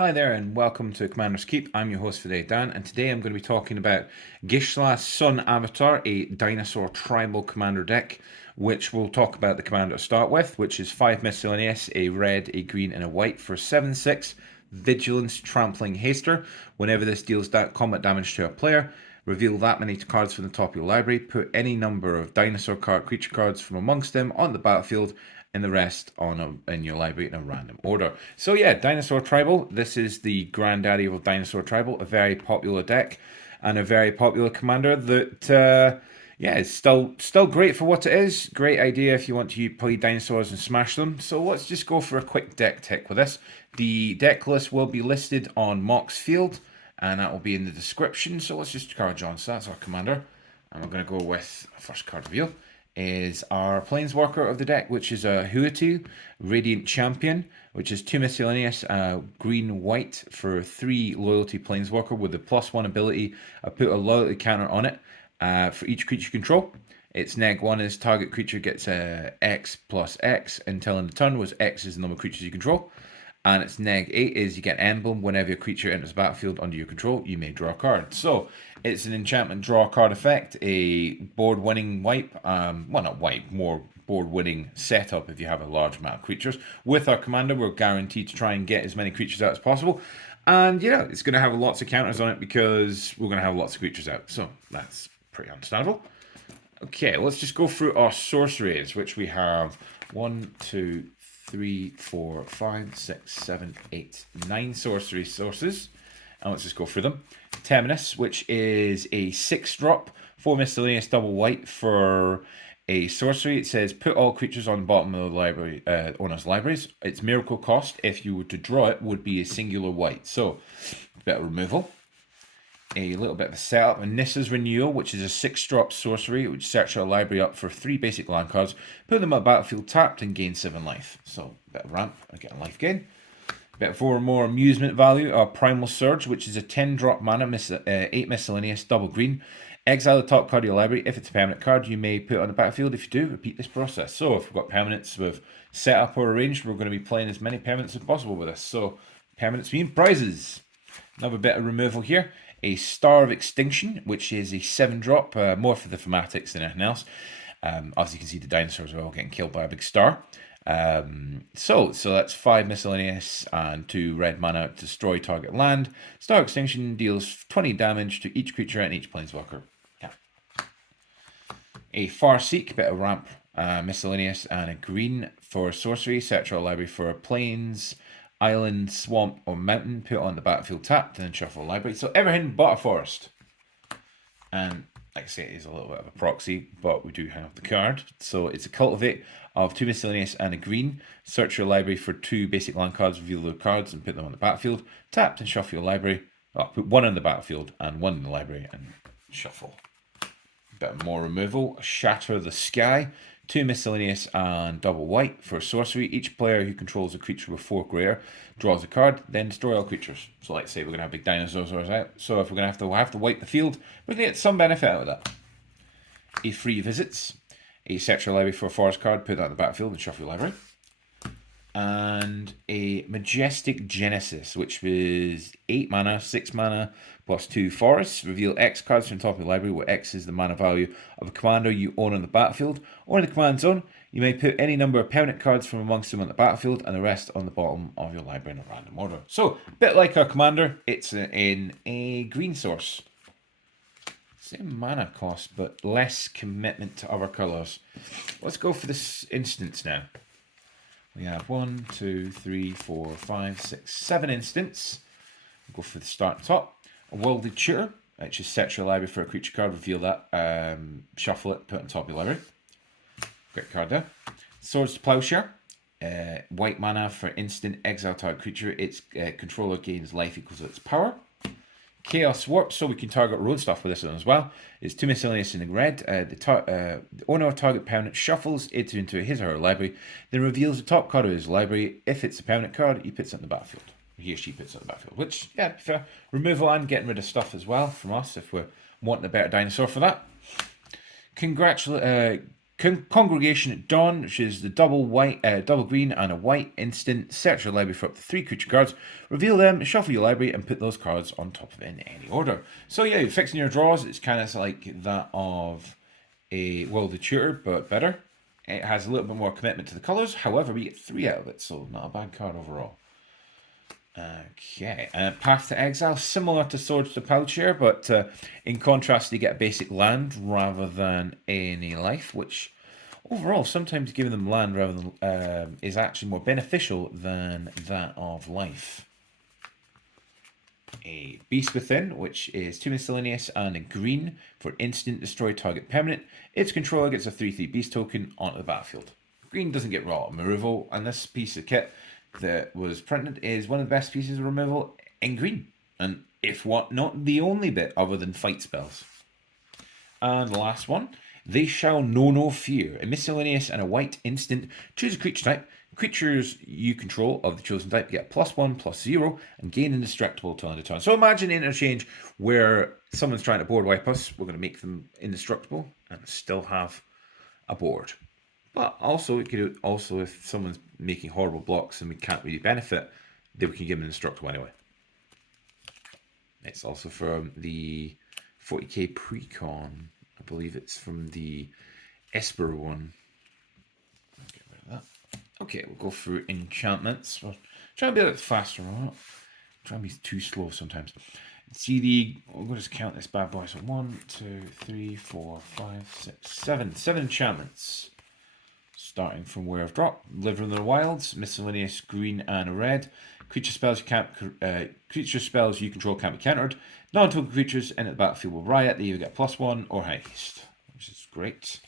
Hi there and welcome to Commander's Keep. I'm your host for today, Dan, and today I'm going to be talking about Gishath's Sun Avatar, a dinosaur tribal commander deck, which we'll talk about the commander to start with, which is 5 miscellaneous, a red, a green, and a white for 7/6 Vigilance Trampling Haster. Whenever this deals combat damage to a player, reveal that many cards from the top of your library, put any number of dinosaur creature cards from amongst them on the battlefield, and the rest in your library in a random order. So yeah, Dinosaur Tribal. This is the granddaddy of Dinosaur Tribal, a very popular deck and a very popular commander that yeah, is still great for what it is. Great idea if you want to play dinosaurs and smash them. So let's just go for a quick deck tick with this. The deck list will be listed on Mox Field, and that will be in the description. So let's just charge on. So that's our commander, and we're going to go with first card reveal is our Planeswalker of the deck, which is a Huatu Radiant Champion, which is 2 miscellaneous, green-white for 3 loyalty Planeswalker with the +1 ability. I put a loyalty counter on it for each creature you control. Its neg 1 is target creature gets X plus X until end of turn, was X is the number of creatures you control. And its neg 8 is you get emblem whenever your creature enters the battlefield under your control, you may draw a card. So it's an enchantment draw a card effect, a board winning wipe, well not wipe, more board winning setup if you have a large amount of creatures. With our commander, we're guaranteed to try and get as many creatures out as possible. And yeah, it's going to have lots of counters on it because we're going to have lots of creatures out. So that's pretty understandable. Okay, let's just go through our sorceries, which we have 1, 2, 3, 4, 5, 6, 7, 8, 9 sorcery sources. And let's just go through them. Terminus, which is a 6-drop, 4 miscellaneous double white for a sorcery. It says put all creatures on the bottom of the library, owner's libraries. Its miracle cost, if you were to draw it, would be a singular white. So, a bit of removal. A little bit of a setup, and Nissa's Renewal, which is a 6-drop sorcery, which search our library up for 3 basic land cards, put them on battlefield tapped, and gain 7 life. So, a bit of ramp, I get a life gain. A bit for more amusement value, our Primal Surge, which is a 10-drop mana, 8 miscellaneous, double green. Exile the top card of your library. If it's a permanent card, you may put it on the battlefield. If you do, repeat this process. So, if we've got permanents with setup or arranged, we're going to be playing as many permanents as possible with this. So, permanents mean prizes. Another bit of removal here. A Star of Extinction, which is a 7-drop, more for the thematics than anything else. As you can see, the dinosaurs are all getting killed by a big star. So that's 5 miscellaneous and 2 red mana to destroy target land. Star Extinction deals 20 damage to each creature and each planeswalker. Yeah. A Farseek, bit of ramp, miscellaneous, and a green for sorcery. Search our library for plains, island, swamp, or mountain. Put on the battlefield tapped and then shuffle the library. So everything but a forest. And like I say, it is a little bit of a proxy, but we do have the card. So it's a cultivate of 2 miscellaneous and a green. Search your library for 2 basic land cards, reveal the cards, and put them on the battlefield. Tapped and shuffle your library. Put 1 on the battlefield and 1 in the library and shuffle. A bit more removal. Shatter the Sky. 2 miscellaneous and double white for sorcery. Each player who controls a creature with 4 greater draws a card, then destroy all creatures. So let's say we're going to have big dinosaurs out. So if we're going to have to wipe the field, we're going to get some benefit out of that. A Free Visits. A search your library for a forest card, put that on the battlefield and shuffle your library. And a Majestic Genesis, which was 8 mana, 6 mana, plus 2 forests. Reveal X cards from the top of the library, where X is the mana value of a commander you own on the battlefield. Or in the command zone, you may put any number of permanent cards from amongst them on the battlefield and the rest on the bottom of your library in a random order. So, a bit like our commander, it's in a green source. Same mana cost, but less commitment to other colours. Let's go for this instance now. We have 1, 2, 3, 4, 5, 6, 7 instants. We'll go for the start at the top. A Worldly Tutor, which is search your library for a creature card, reveal that, shuffle it, put it on top of your library. Great card there. Swords to Plowshare. White mana for instant exile target creature. Its controller gains life equals its power. Chaos Warp, so we can target our own stuff with this one as well. It's 2 miscellaneous in the red. The owner of target permanent shuffles it into his or her library, then reveals the top card of his library. If it's a permanent card, he puts it on the battlefield. He or she puts it on the battlefield. Which, yeah, fair. Removal and getting rid of stuff as well from us if we're wanting a better dinosaur for that. Congregation at Dawn, which is the double green and a white instant. Search your library for up to 3 creature cards, reveal them, shuffle your library, and put those cards on top of it in any order. So yeah, you're fixing your draws. It's kind of like that of a Will the Tutor, but better. It has a little bit more commitment to the colours. However, we get 3 out of it, so not a bad card overall. Okay, Path to Exile, similar to Swords to Plowshare, but in contrast, you get a basic land rather than any life, which overall, sometimes giving them land rather than is actually more beneficial than that of life. A Beast Within, which is 2 miscellaneous and a green for instant destroy target permanent. Its controller gets a 3/3 beast token onto the battlefield. Green doesn't get raw removal, and this piece of kit that was printed is one of the best pieces of removal in green, and if what, not the only bit other than fight spells. And the last one, They Shall Know No Fear, a miscellaneous and a white instant. Choose a creature type. Creatures you control of the chosen type get +1/+0 and gain indestructible till end of turn. So imagine an interchange where someone's trying to board wipe us. We're going to make them indestructible and still have a board. But also, it could also, if someone's making horrible blocks and we can't really benefit, then we can give them indestructible anyway. It's also from the 40k Precon. I believe it's from the Esper one. I'll get rid of that. Okay, we'll go through enchantments. We'll try and be a bit faster. We'll try and be too slow sometimes. See we'll just count this bad boy. So 1, 2, 3, 4, 5, 6, 7. 7 enchantments. Starting from where I've dropped. Live in the Wilds, miscellaneous green and red. Creature spells you control can't be countered. Non-token creatures enter the battlefield will riot. They either get +1 or haste, which is great.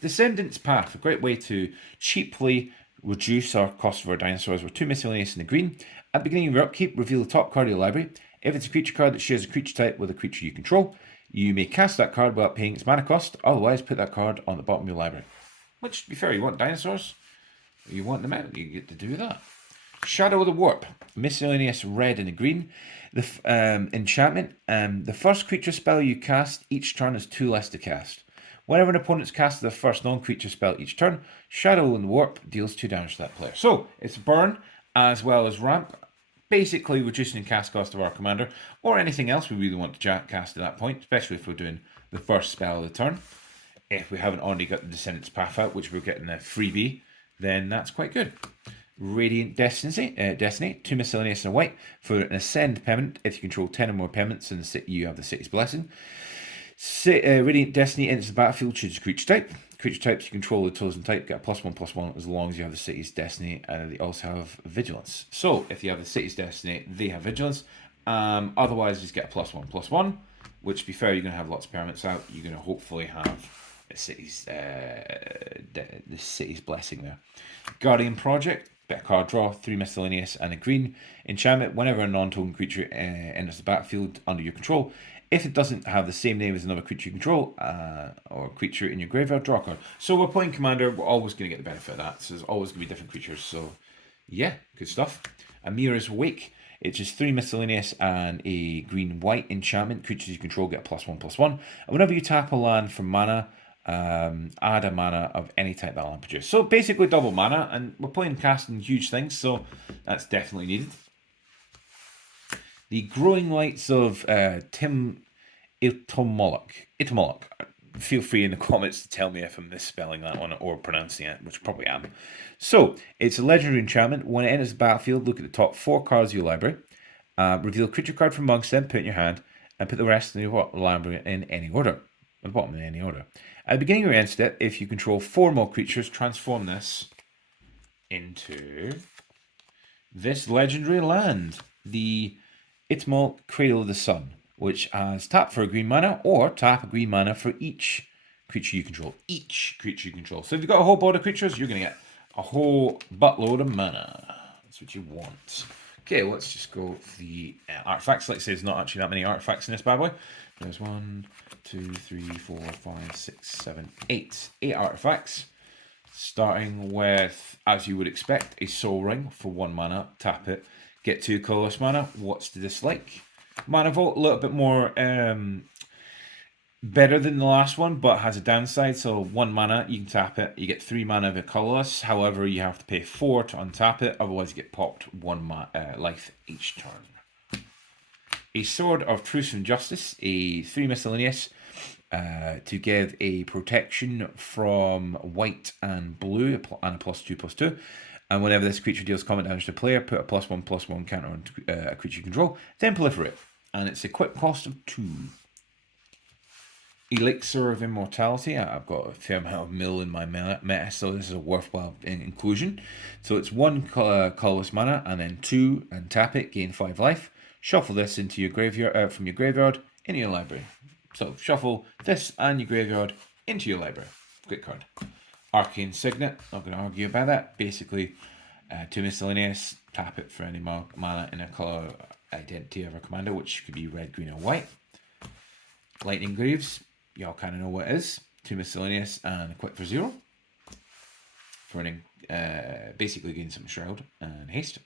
Descendant's Path, a great way to cheaply reduce our cost of our dinosaurs. We're 2 miscellaneous in the green. At the beginning of your upkeep, reveal the top card of your library. If it's a creature card that shares a creature type with a creature you control, you may cast that card without paying its mana cost. Otherwise, put that card on the bottom of your library. Which, to be fair, you want dinosaurs, you want them out, you get to do that. Shadow of the Warp, miscellaneous red and a green. The enchantment, the first creature spell you cast each turn is 2 less to cast. Whenever an opponent's casted their first non-creature spell each turn, Shadow in the Warp deals 2 damage to that player. So, it's burn as well as ramp, basically reducing the cast cost of our commander, or anything else we really want to cast at that point, especially if we're doing the first spell of the turn. If we haven't already got the Descendant's Path out, which we're getting a freebie, then that's quite good. Radiant Destiny, 2 miscellaneous and a white for an Ascend permanent. If you control 10 or more permanents in the city, you have the city's blessing. Radiant Destiny enters the battlefield, choose a creature type. Creature types you control the chosen type get a +1/+1 as long as you have the city's destiny, and they also have vigilance. So if you have the city's destiny, they have vigilance. Otherwise, just get a +1/+1, which, to be fair, you're going to have lots of permanents out. You're going to hopefully have the city's blessing there. Guardian Project, bit of card draw, 3 miscellaneous and a green enchantment. Whenever a non-token creature enters the battlefield under your control, if it doesn't have the same name as another creature you control or creature in your graveyard, draw a card. So we're playing Commander, we're always going to get the benefit of that. So there's always going to be different creatures. So yeah, good stuff. Amira's Wake. It's just 3 miscellaneous and a green-white enchantment. Creatures you control get a +1/+1. And whenever you tap a land for mana, add a mana of any type that land produces. So basically double mana, and we're playing casting huge things, so that's definitely needed. The Growing Lights of Tim Itomolok. Feel free in the comments to tell me if I'm misspelling that one or pronouncing it, which I probably am. So, it's a legendary enchantment. When it enters the battlefield, look at the top 4 cards of your library. Reveal a creature card from amongst them, put it in your hand, and put the rest in your library in any order. At the bottom in any order. At the beginning of your end step, if you control 4 more creatures, transform this into this legendary land, the Itmol Cradle of the Sun, which has tap for a green mana or tap a green mana for each creature you control. Each creature you control. So if you've got a whole board of creatures, you're going to get a whole buttload of mana. That's what you want. Okay, let's just go for the artifacts. Like I say, there's not actually that many artifacts in this bad boy. There's 1, 2, 3, 4, 5, 6, 7, 8. 8 artifacts. Starting with, as you would expect, a Soul Ring for 1 mana. Tap it. Get 2 colorless mana. What's to dislike? Mana Vault, a little bit more Better than the last one, but has a downside. So 1 mana, you can tap it. You get 3 mana of it colorless. However, you have to pay 4 to untap it. Otherwise, you get popped 1 life each turn. A Sword of Truth and Justice, a 3 miscellaneous, to give a protection from white and blue, and a +2/+2. And whenever this creature deals combat damage to player, put a +1/+1 counter on a creature you control, then proliferate. And it's a quick cost of 2. Elixir of Immortality. I've got a fair amount of mill in my meta, so this is a worthwhile inclusion. So it's 1 colorless mana, and then 2, and tap it, gain 5 life. Shuffle this into your graveyard, from your graveyard into your library. So shuffle this and your graveyard into your library. Great card. Arcane Signet. Not going to argue about that. Basically, 2 miscellaneous. Tap it for any mana in a color identity of a commander, which could be red, green, or white. Lightning Greaves. Y'all kind of know what it is. 2 miscellaneous and a quick for 0. For an, basically gain some shroud and haste.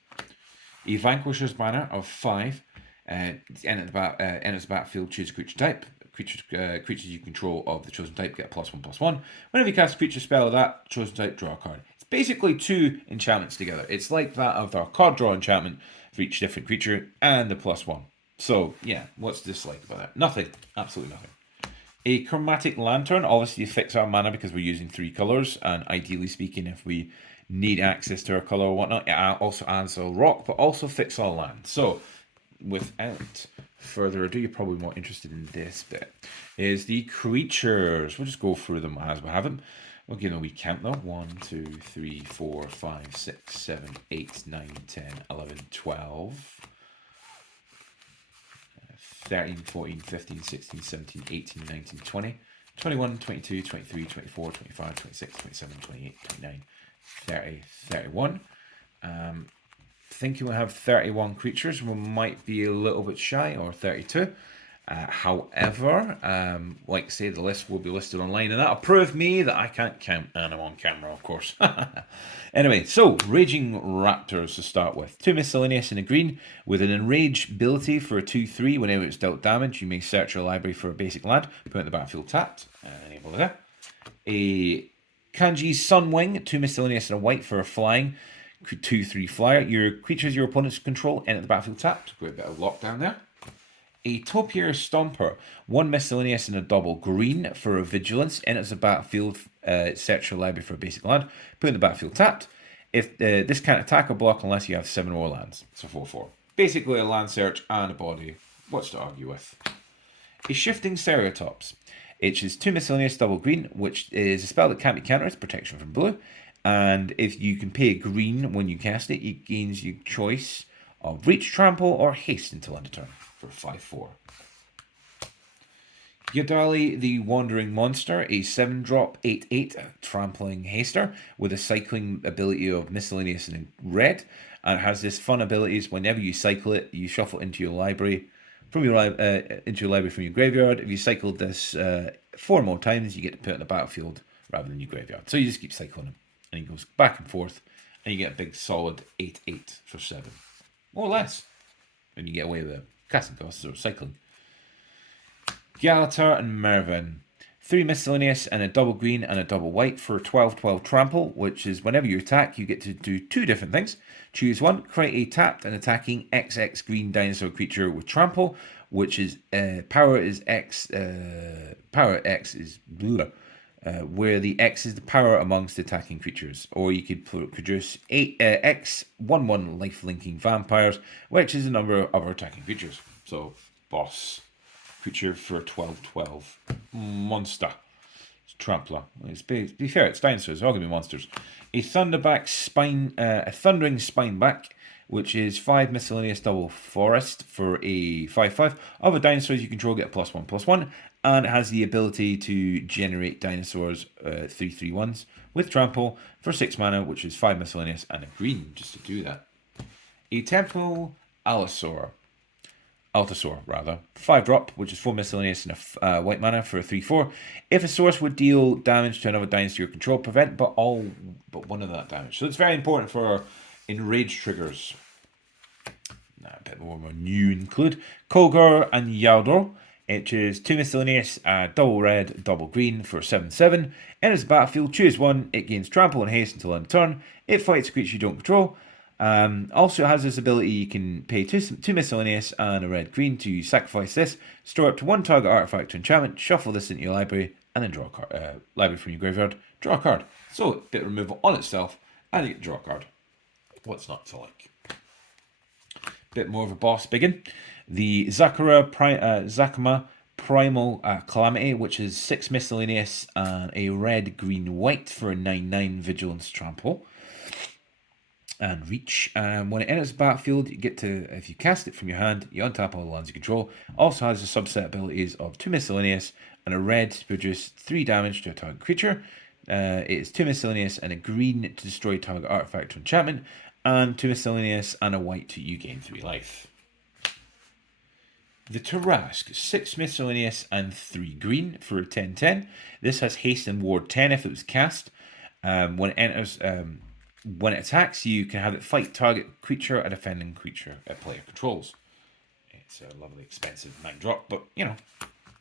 A Vanquisher's Banner of 5. Enter the battlefield, choose a creature type. Creatures you control of the chosen type get a +1/+1. Whenever you cast a creature spell of that chosen type, draw a card. It's basically 2 enchantments together. It's like that of our card draw enchantment for each different creature and the +1. So yeah, what's disliked about that? Nothing. Absolutely nothing. A Chromatic Lantern. Obviously, you fix our mana because we're using 3 colors, and ideally speaking, if we need access to our color or whatnot, it also adds a rock, but also fix all land. So, without further ado, you're probably more interested in this bit. Is the creatures. We'll just go through them as we have them. We'll give them a wee count though. 1, 2, 3, 4, 5, 6, 7, 8, 9, 10, 11, 12. 13, 14, 15, 16, 17, 18, 19, 20, 21, 22, 23, 24, 25, 26, 27, 28, 29, 30, 31. Thinking we'll have 31 creatures. We might be a little bit shy, or 32. However, like I say, the list will be listed online, and that'll prove me that I can't count, and I'm on camera, of course. Anyway, so Raging Raptors to start with. 2 miscellaneous in a green, with an enraged ability for a 2/3. Whenever it's dealt damage, you may search your library for a basic land, put it in the battlefield tapped, enable that. A Kanji Sunwing, 2 miscellaneous and a white for a flying, 2/3 flyer. Your creatures your opponents control enter the battlefield tapped. Got a bit of lockdown there. A Topiary Stomper, 1 miscellaneous and a double green for a vigilance. Enters the battlefield, search your library for a basic land, put in the battlefield tapped. If this can't attack or block unless you have 7 more lands. So 4/4. Basically a land search and a body. What's to argue with? A Shifting Stereotypes. It is 2 miscellaneous double green, which is a spell that can't be countered. It's protection from blue. And if you can pay green when you cast it, it gains you choice of reach, trample, or haste until end of turn for 5/4. Yadali the Wandering Monster, a 7-drop 8/8 trampling haster with a cycling ability of miscellaneous and red, and it has this fun abilities. Whenever you cycle it, you shuffle into your library from your from your graveyard. If you cycled this 4 more times, you get to put it in the battlefield rather than your graveyard. So you just keep cycling him, and he goes back and forth, and you get a big solid 8/8 for 7, more or less, and you get away with it. Casting costs or cycling. Gallater and Mervyn. 3 miscellaneous and a double green and a double white for 12/12 trample, which is whenever you attack, you get to do 2 different things. Choose one, create a tapped and attacking XX green dinosaur creature with trample, which is power X is blah, where the X is the power amongst attacking creatures. Or you could produce 8 X 1/1 life linking vampires, which is the number of our attacking creatures. So boss creature for 12/12 monster. It's trampler. Be fair, it's dinosaurs. They're all gonna be monsters. A thunderback spine, a thundering spineback, which is 5 miscellaneous double forest for a 5/5. Other dinosaurs you control get a +1/+1, and it has the ability to generate dinosaurs 3/3/1s with trample for 6 mana, which is 5 miscellaneous and a green just to do that. A Temple Allosaur. Altasaur, rather. 5-drop, which is 4 miscellaneous and a white mana for a 3/4. If a source would deal damage to another dynasty or control, prevent but one of that damage. So it's very important for enrage triggers. A bit more of a new include. Kolgar and Yaldor. It is 2 miscellaneous, double red, double green for 7/7. Enters the battlefield, choose one. It gains trample and haste until end of turn. It fights a creature you don't control. Also, it has this ability you can pay two miscellaneous and a red green to sacrifice this, store up to one target artifact to enchantment, shuffle this into your library, and then draw a card. Library from your graveyard, draw a card. So, bit of removal on itself, and you get to draw a card. What's not to like? Bit more of a boss biggin. The Zakama Primal Calamity, which is 6 miscellaneous and a red, green, white for a 9/9 Vigilance Trample and reach. When it enters the battlefield, you get to, if you cast it from your hand, you untap all the lands you control. Also has a subset abilities of 2 miscellaneous and a red to produce 3 damage to a target creature. It is 2 miscellaneous and a green to destroy target artifact to enchantment, and 2 miscellaneous and a white to you gain 3 life. The Tarask, 6 miscellaneous and 3 green for a 10/10. This has haste and ward 10 if it was cast. When it enters, when it attacks, you can have it fight target creature, a defending creature a player controls. It's a lovely expensive 9-drop, but you know,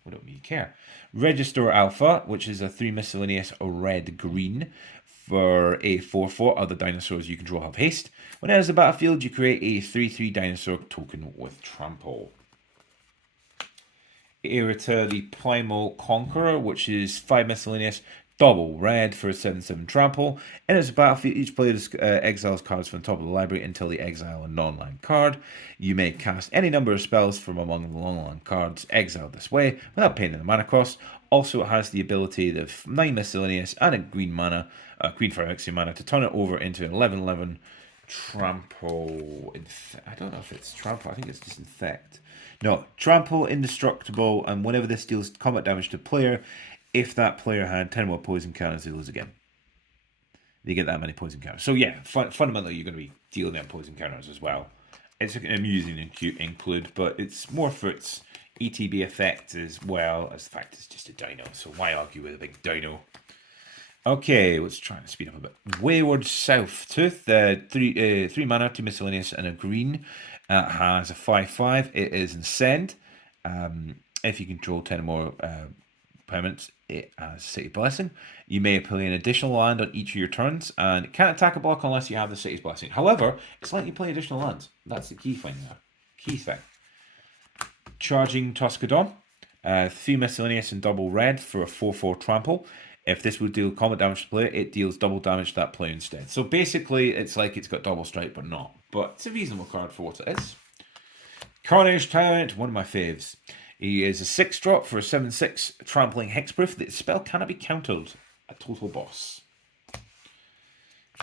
we don't really care. Register Alpha, which is a 3 miscellaneous red green for a 4/4. Other dinosaurs you control have haste. When it enters the battlefield, you create a 3/3 dinosaur token with trample. Irrita, the Primal Conqueror, which is 5 miscellaneous, double red for a 7/7 trample. Enters the battlefield, each player exiles cards from the top of the library until they exile a non-land card. You may cast any number of spells from among the non-land cards exiled this way without paying the mana cost. Also, it has the ability of 9 miscellaneous and a green mana, green for extra mana to turn it over into an 11/11 trample. I don't know if it's trample, I think it's just infect. No, trample, indestructible, and whenever this deals combat damage to a player, if that player had 10 more poison counters, they lose again. They get that many poison counters. So yeah, fundamentally you're going to be dealing out poison counters as well. It's amusing and cute include, but it's more for its ETB effect as well as the fact it's just a dino. So why argue with a big dino? Okay, let's try and speed up a bit. Wayward Southtooth, 3 mana, 2 miscellaneous, and a green. Has a 5/5. It is Ascend. If you control 10 or more permanents, it has City Blessing. You may play an additional land on each of your turns, and it can't attack a block unless you have the City's Blessing. However, it's letting you play additional lands. That's the key thing there. Key thing. Charging Tuscadon, 3 miscellaneous and double red for a 4/4 trample. If this would deal combat damage to the player, it deals double damage to that player instead. So basically, it's like it's got double strike, but not. But it's a reasonable card for what it is. Carnage Tyrant, one of my faves. He is a 6-drop for a 7/6 trampling hexproof. The spell cannot be countered. A total boss.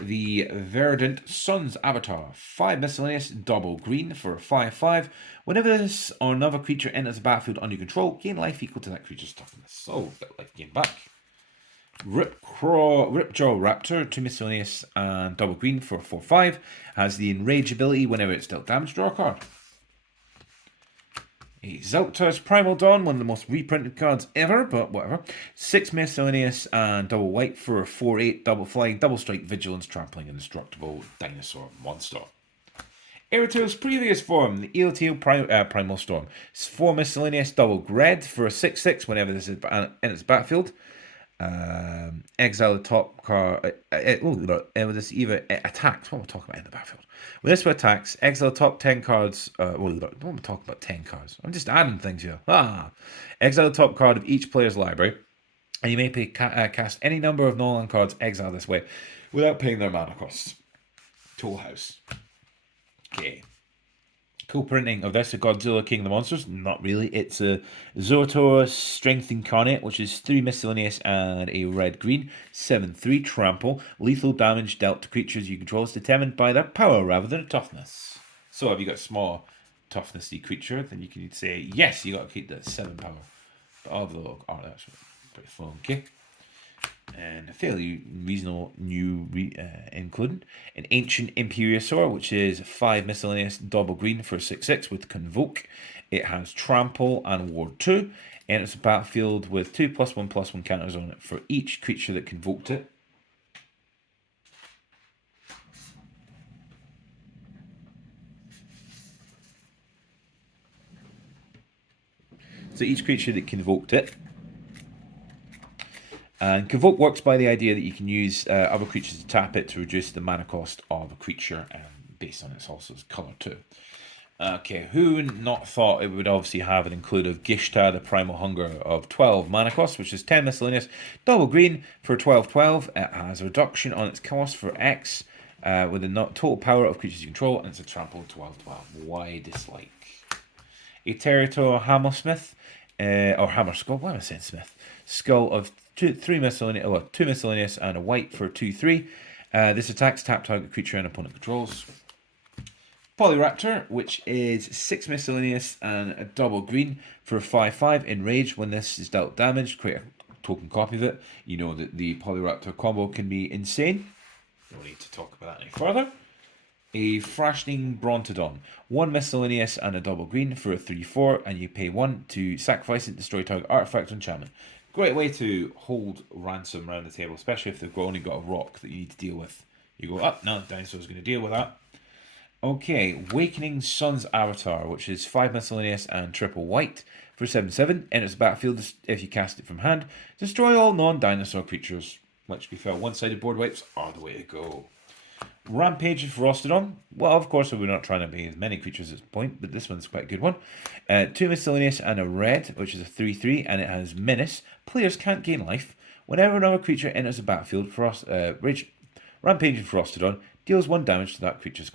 The Verdant Sun's Avatar, 5 miscellaneous, double green for a 5/5. Whenever this or another creature enters the battlefield under your control, gain life equal to that creature's toughness. So, that life gain back. Ripjaw Raptor, 2 miscellaneous and double green for a 4/5. Has the Enrage ability whenever it's dealt damage, draw a card. A Zelta's Primal Dawn, one of the most reprinted cards ever, but whatever. 6 miscellaneous and double white for a 4/8 double flying, double strike, vigilance, trampling, indestructible dinosaur monster. Airtail's previous form, the Airtail Primal Storm. It's 4 miscellaneous, double red for a 6/6 whenever this is enters the battlefield. Exile the top card. With this either attacks. What am I talking about in the battlefield? When this attacks, exile the top 10 cards. What am I talking about? 10 cards. I'm just adding things here. Exile the top card of each player's library, and you may cast any number of non-land cards exiled this way without paying their mana costs. Tool House. Okay. Cool printing of this, a Godzilla King of the Monsters. Not really. It's a Zotor Strength Incarnate, which is 3 miscellaneous and a red-green. 7/3 trample. Lethal damage dealt to creatures you control is determined by their power rather than toughness. So if you got a small toughnessy creature, then you can say, yes, you got to keep that 7 power. But although, that's pretty funky. And a fairly reasonable new including an Ancient Imperiosaur, which is 5 miscellaneous double green for 6/6 with Convoke. It has Trample and Ward 2. Enters the battlefield with 2 +1/+1 counters on it for each creature that convoked it. So each creature that convoked it. And Convoke works by the idea that you can use other creatures to tap it to reduce the mana cost of a creature, based on its also colour too. Okay, who would not thought it would obviously have an include of Gishath, the Primal Hunger of 12 mana cost, which is 10 miscellaneous, double green for 12/12. It has a reduction on its cost for X with a total power of creatures you control, and it's a trample 12/12. Why dislike? A Territor Hammersmith, or Hammer Skull, why am I saying Smith? Skull of 2 miscellaneous and a white for 2/3. This attacks tap target creature and opponent controls. Polyraptor, which is 6 miscellaneous and a double green for 5/5. Enraged, when this is dealt damage, create a token copy of it. You know that the Polyraptor combo can be insane. No need to talk about that any further. A Frashning Brontodon, 1 miscellaneous and a double green for a 3/4, and you pay 1 to sacrifice it, destroy target artifact or enchantment. Great way to hold ransom around the table, especially if they've only got a rock that you need to deal with. You go, up, no, Dinosaur's going to deal with that. Okay, Wakening Sun's Avatar, which is 5 miscellaneous and triple white for 7/7. Enters the battlefield if you cast it from hand. Destroy all non-dinosaur creatures, which, to be fair, one-sided board wipes are the way to go. Rampage Ferocity. Well, of course, we're not trying to be as many creatures at this point, but this one's quite a good one. 2 miscellaneous and a red, which is a 3/3, and it has Menace. Players can't gain life. Whenever another creature enters the battlefield, Rampage Ferocity deals 1 damage to that creature's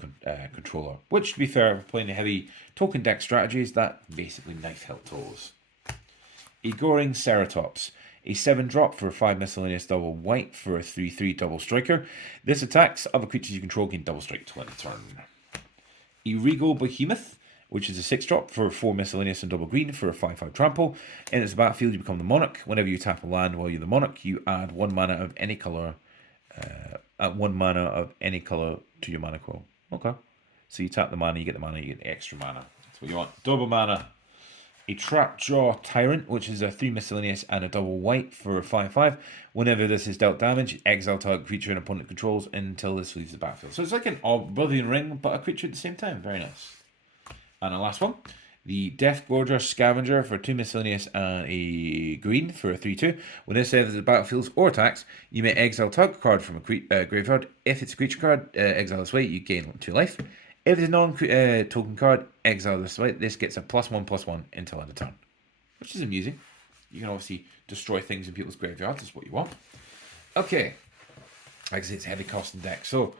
controller. Which, to be fair, if we're playing the heavy token deck strategies, that basically knife hilt tolls. Egoring Ceratops. A 7-drop for a 5 miscellaneous double white for a 3/3 double striker. This attacks other creatures you control gain double strike to end the turn. A Regal Behemoth, which is a 6-drop for 4 miscellaneous and double green for a 5/5 trample. In its battlefield, you become the monarch. Whenever you tap a land while you're the monarch, you add 1 mana of any color. To your mana pool. Okay. So you tap the mana, you get the mana, you get the extra mana. That's what you want. Double mana. A Trapjaw Tyrant, which is a 3 miscellaneous and a double white for a 5/5. Whenever this is dealt damage, exile target creature and opponent controls until this leaves the battlefield. So it's like an Oblivion Ring, but a creature at the same time. Very nice. And the last one, the Death Gorger Scavenger for 2 miscellaneous and a green for a 3/2. When this enters the battlefield or attacks, you may exile target card from a graveyard. If it's a creature card, exile this way, you gain 2 life. If it's a non-token card, exile this way. This gets a +1/+1 until end of turn, which is amusing. You can obviously destroy things in people's graveyards. That's what you want. Okay, like I say, it's a heavy costing deck. So,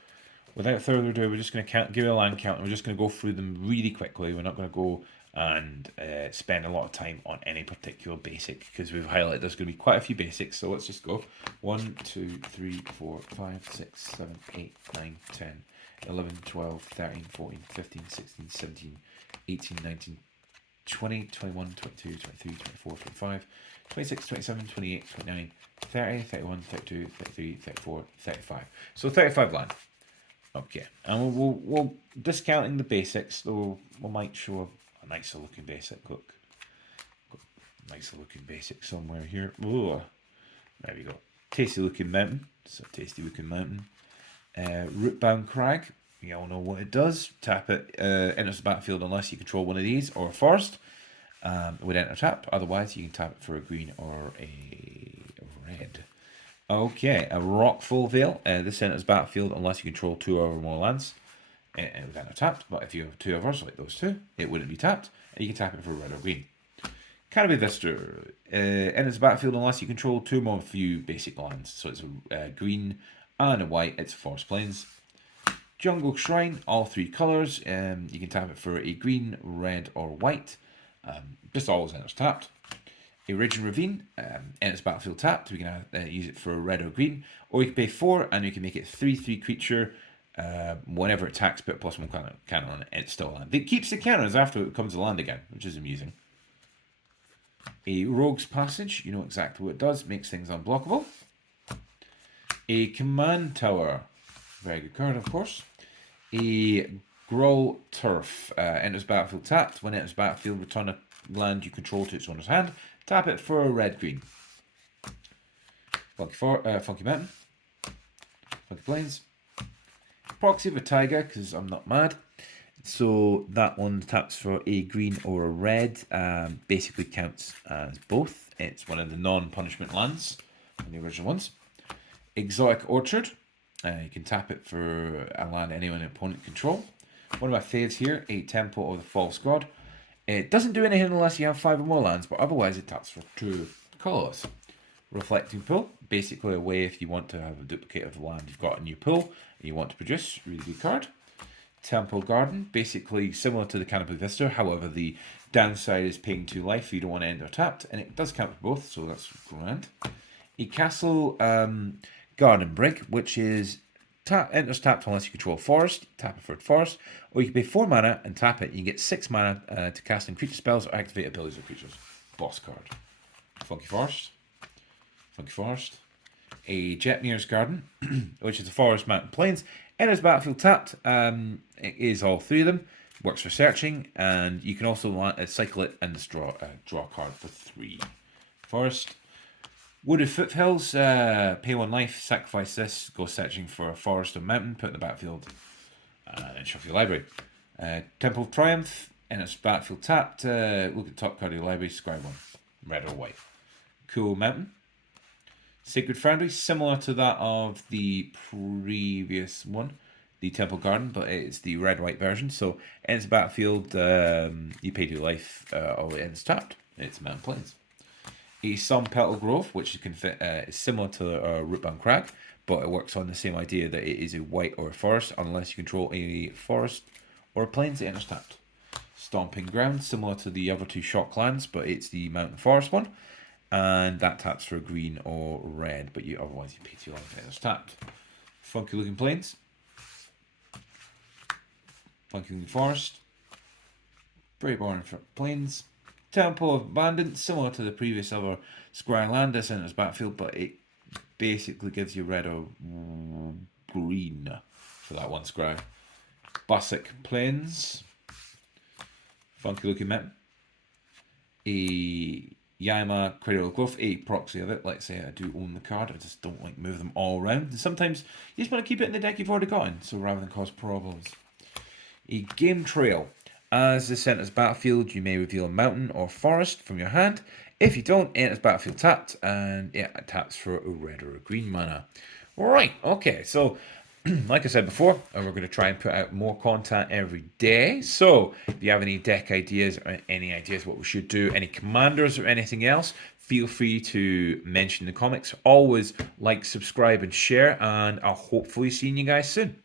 without further ado, we're just going to give you a land count. And we're just going to go through them really quickly. We're not going to go and spend a lot of time on any particular basic because we've highlighted there's going to be quite a few basics. So let's just go 1, 2, 3, 4, 5, 6, 7, 8, 9, 10. 11, 12, 13, 14, 15, 16, 17, 18, 19, 20, 21, 22, 23, 24, 25, 26, 27, 28, 29, 30, 31, 32, 33, 34, 35. So 35 land. Okay, and we'll discounting the basics, though we might show a nicer looking basic. Look, nicer looking basic somewhere here. Ooh, there we go. Tasty looking mountain. It's a tasty looking mountain. Rootbound Crag, you all know what it does. Tap it, enters the battlefield unless you control one of these or a forest. Would enter tap. Otherwise, you can tap it for a green or a red. Okay, a Rockfall Veil. This enters battlefield unless you control 2 or more lands. It would enter tapped, but if you have 2 others like those 2, it wouldn't be tapped, and you can tap it for red or green. Canopy Vista enters the battlefield unless you control 2 more few basic lands. So it's a green and a white. It's Forest Plains. Jungle Shrine, all 3 colours. You can tap it for a green, red, or white. Just always enters tapped. A Ridge and Ravine enters battlefield tapped. We can use it for red or green, or you can pay 4 and you can make it 3/3 creature. Whenever it attacks, put +1 counter on it. It's still a land. It keeps the counters after it comes to land again, which is amusing. A Rogue's Passage, you know exactly what it does. Makes things unblockable. A Command Tower, very good card, of course. A Growl Turf enters battlefield tapped. When it enters battlefield, return a land you control to its owner's hand. Tap it for a red-green. Funky Mountain. Funky Plains. Proxy of a Tiger, because I'm not mad. So that one taps for a green or a red. Basically counts as both. It's one of the non-punishment lands in the original ones. Exotic Orchard. You can tap it for a land anyone in opponent control. One of my faves here, a Temple of the False God. It doesn't do anything unless you have 5 or more lands, but otherwise it taps for 2 colours. Reflecting Pool, basically a way if you want to have a duplicate of the land you've got in your pool and you want to produce, really good card. Temple Garden, basically similar to the Canopy Vista, however the downside is paying 2 life, you don't want to end or tapped, and it does count for both, so that's grand. A Castle Garden Brick, which is enters tapped unless you control forest, tap it for forest, or you can pay 4 mana and tap it, you get 6 mana to cast in creature spells or activate abilities of creatures. Boss card. Funky Forest. Funky Forest. A Jetmir's Garden, which is a forest, mountain, plains. Enters battlefield tapped. It is all 3 of them. Works for searching, and you can also cycle it and draw a card for 3. Forest. Wooded Foothills. Pay 1 life, sacrifice this, go searching for a forest or mountain, put it in the battlefield, and shuffle your library. Temple of Triumph. Enters battlefield tapped. Look at the top card of your library, scribe 1. Red or white. Cool Mountain. Sacred Foundry, similar to that of the previous one, the Temple Garden, but it's the red-white version. So, ends battlefield, you pay 2 life, or it ends tapped. It's Mountain Plains. A Sun Petal Grove, which can fit, is similar to Rootbound Crag, but it works on the same idea that it is a white or a forest, unless you control a forest or a plains, it enters tapped. Stomping Ground, similar to the other 2 shock lands, but it's the Mountain Forest one. And that taps for green or red, but otherwise you pay 2 life, it's tapped. Funky Looking Plains. Funky Looking Forest. Very boring for Plains. Temple of Abandon, similar to the previous other Scry land, this enters battlefield, but it basically gives you red or green for that one Scry. Busick Plains. Funky Looking Mountain. A Yaima Cradle of Growth, a proxy of it. Let's say I do own the card, I just don't like move them all around. And sometimes you just want to keep it in the deck you've already got in, so rather than cause problems. A Game Trail. As this enters battlefield, you may reveal a mountain or forest from your hand. If you don't, it enters battlefield tapped, and yeah, it taps for a red or a green mana. Right, okay, so like I said before, we're going to try and put out more content every day. So if you have any deck ideas or any ideas what we should do, any commanders or anything else, feel free to mention in the comments. Always like, subscribe, and share, and I'll hopefully see you guys soon.